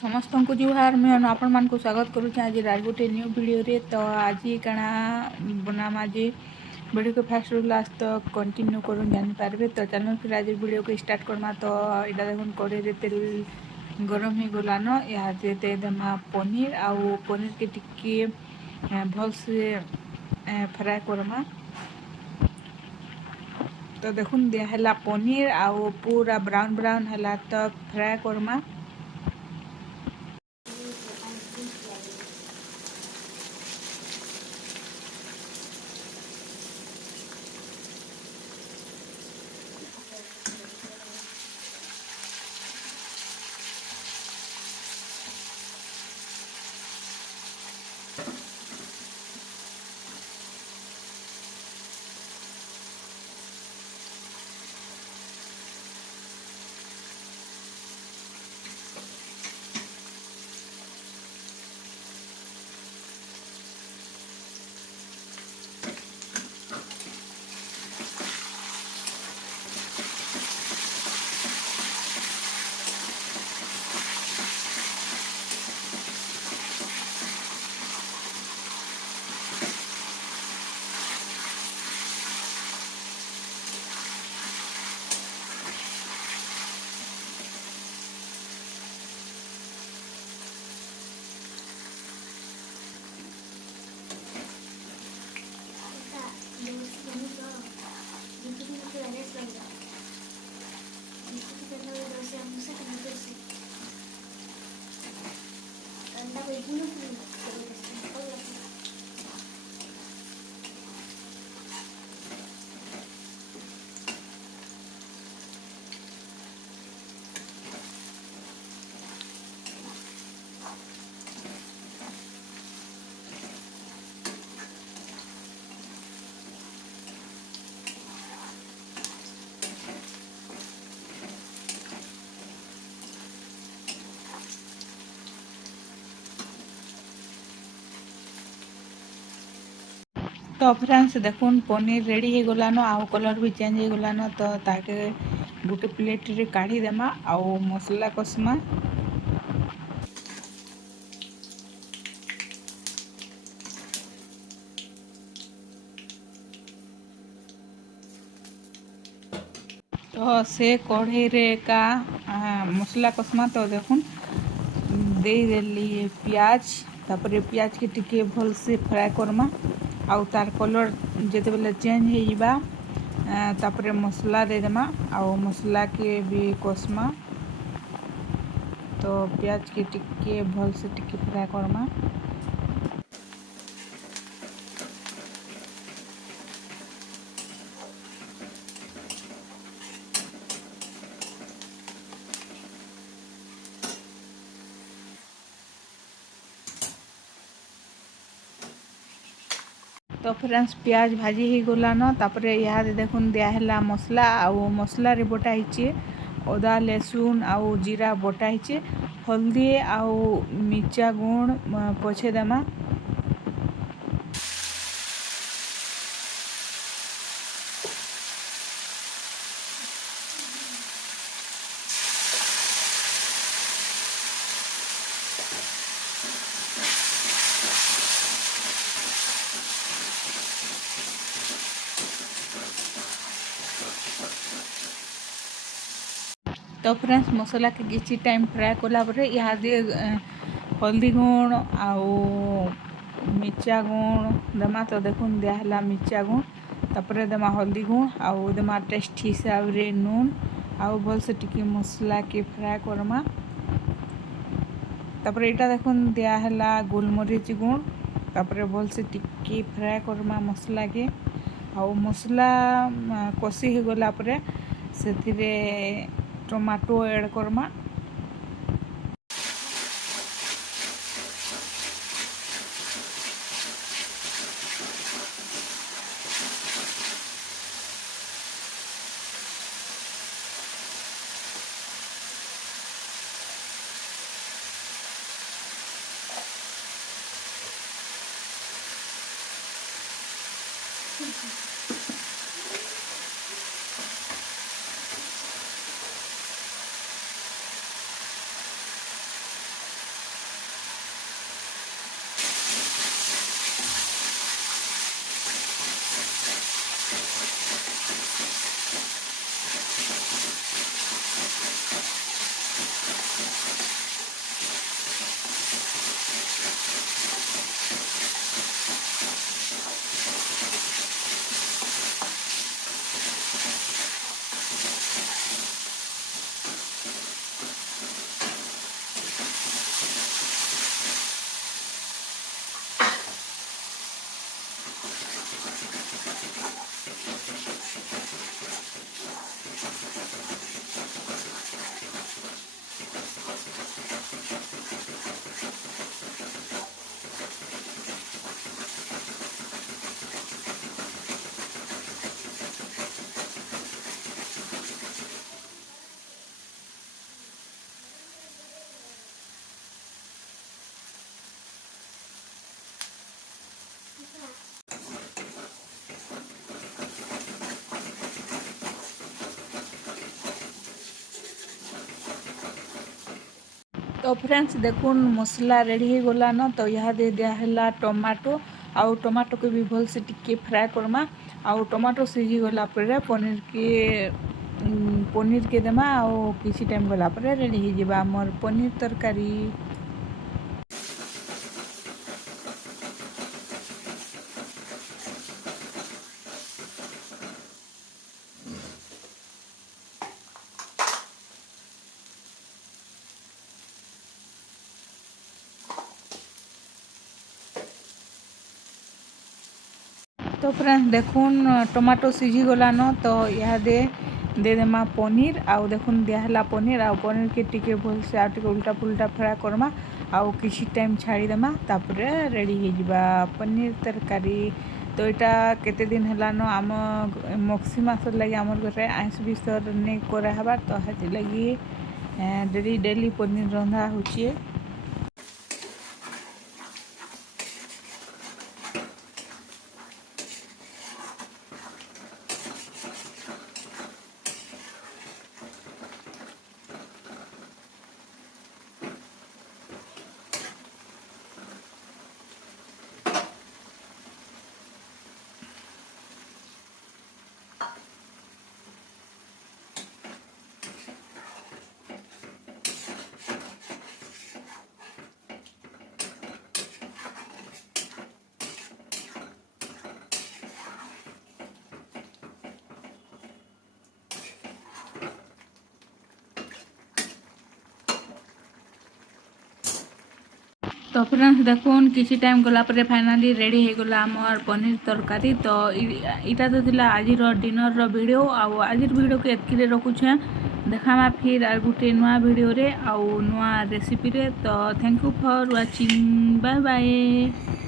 समस्त को जुहार मैं आपण मान को स्वागत करूँ आज राज गोटे न्यू वीडियो रे। तो आज कणा बनाम आज वीडियो को फास्ट रू लास्ट तक कंटिन्यू करूँ जानी पारबे। तो चलो फिर आज वीडियो को स्टार्ट करमा। तो यहाँ देखो कड़े रे तेल गरम हो गलान यहाँ दे देमा पनीर आउ पनीर के टिके भल से फ्राए करमा। तो देखुन दिया पनीर आउ पूरा ब्राउन ब्राउन है तक फ्राए करमा। तो फ्रेंड्स देखुन पनीर रेडी हो गलान आउ कलर भी चेंज हो गलान। तो ताके गोटे प्लेट रे काढ़ी देमा आउ मसला कसमा। तो से कढ़ाई रे का मसला कसमा। तो देखुन दे देली प्याज तापर प्याज के टिके भल से फ्राए करमा आउ तार कलर जेते बेले चेंज हो जिबा तापर मसला दे देमा आउ मसला के भी कसमा। तो प्याज के टिके भल से टिके फ्राए करमा। तो फ्रेंड्स प्याज भाजी ही गलान तापर यहाँ देखुन दिया मसला आउ मसला रे बटा हिचे अदा लहसुन आउ जीरा बटा हिचे हल्दी आउ मिर्चा गुण पछे देमा। तो फ्रेंड्स मसला के किसी टाइम फ्राए कला पर यहाँ हल्दी गुण आउ मिर्चा गुण देमा। तो देखुन दिया मिर्चा गुण तापर देमा हल्दी गुण आउ देमा टेस्ट हिसाब रे नून आउ भल से टिके मसला के फ्राए करमा। तापर यहाँ देखुन दिया गोलमरीच गुण तापर भल से टिके फ्राए करमा मसला के आउ मसला कषि हो गला पर से टमाटो ऐड करमा। तो फ्रेंड्स देखुन मसला रेडी हो गला न तो यहाँ दे दिया है टमाटो आउ टमाटो को भी भल से टिके फ्राए करमा आउ टमाटो सीझी गला पर पनीर के देमा आउ किसी टाइम गला पर रेडी हो जाबा हमर पनीर तरकारी। तो फ्रेंड्स देखुन टमाटो सीझी गला न तो यहाँ दे देमा पनीर आउ देखुन दिया पनीर आउ पनीर के टिके भल से आउ उल्टा पुल्टा फ्राए करमा आउ किसी टाइम छाड़ी देमा तापर रेडी हो जाबा पनीर तरकारी। तो यहाँ केते दिन है न आम मक्सी मास लगे आम घर आइंस विषय नहीं कराबार तो हेती लगी डेली डेली पनीर रंधा होचे। तो फ्रेंड्स देखुन किसी टाइम गला पर फाइनाली रेडी हो गला आमर पनीर तरकारी। तो इटा तो थिला आज डिनर वीडियो आउ आज वीडियो के एतकी रखुछे देखामा फिर आर गुटे नुआ वीडियो रे आउ नुआ रेसिपी रे। तो thank you for watching bye bye.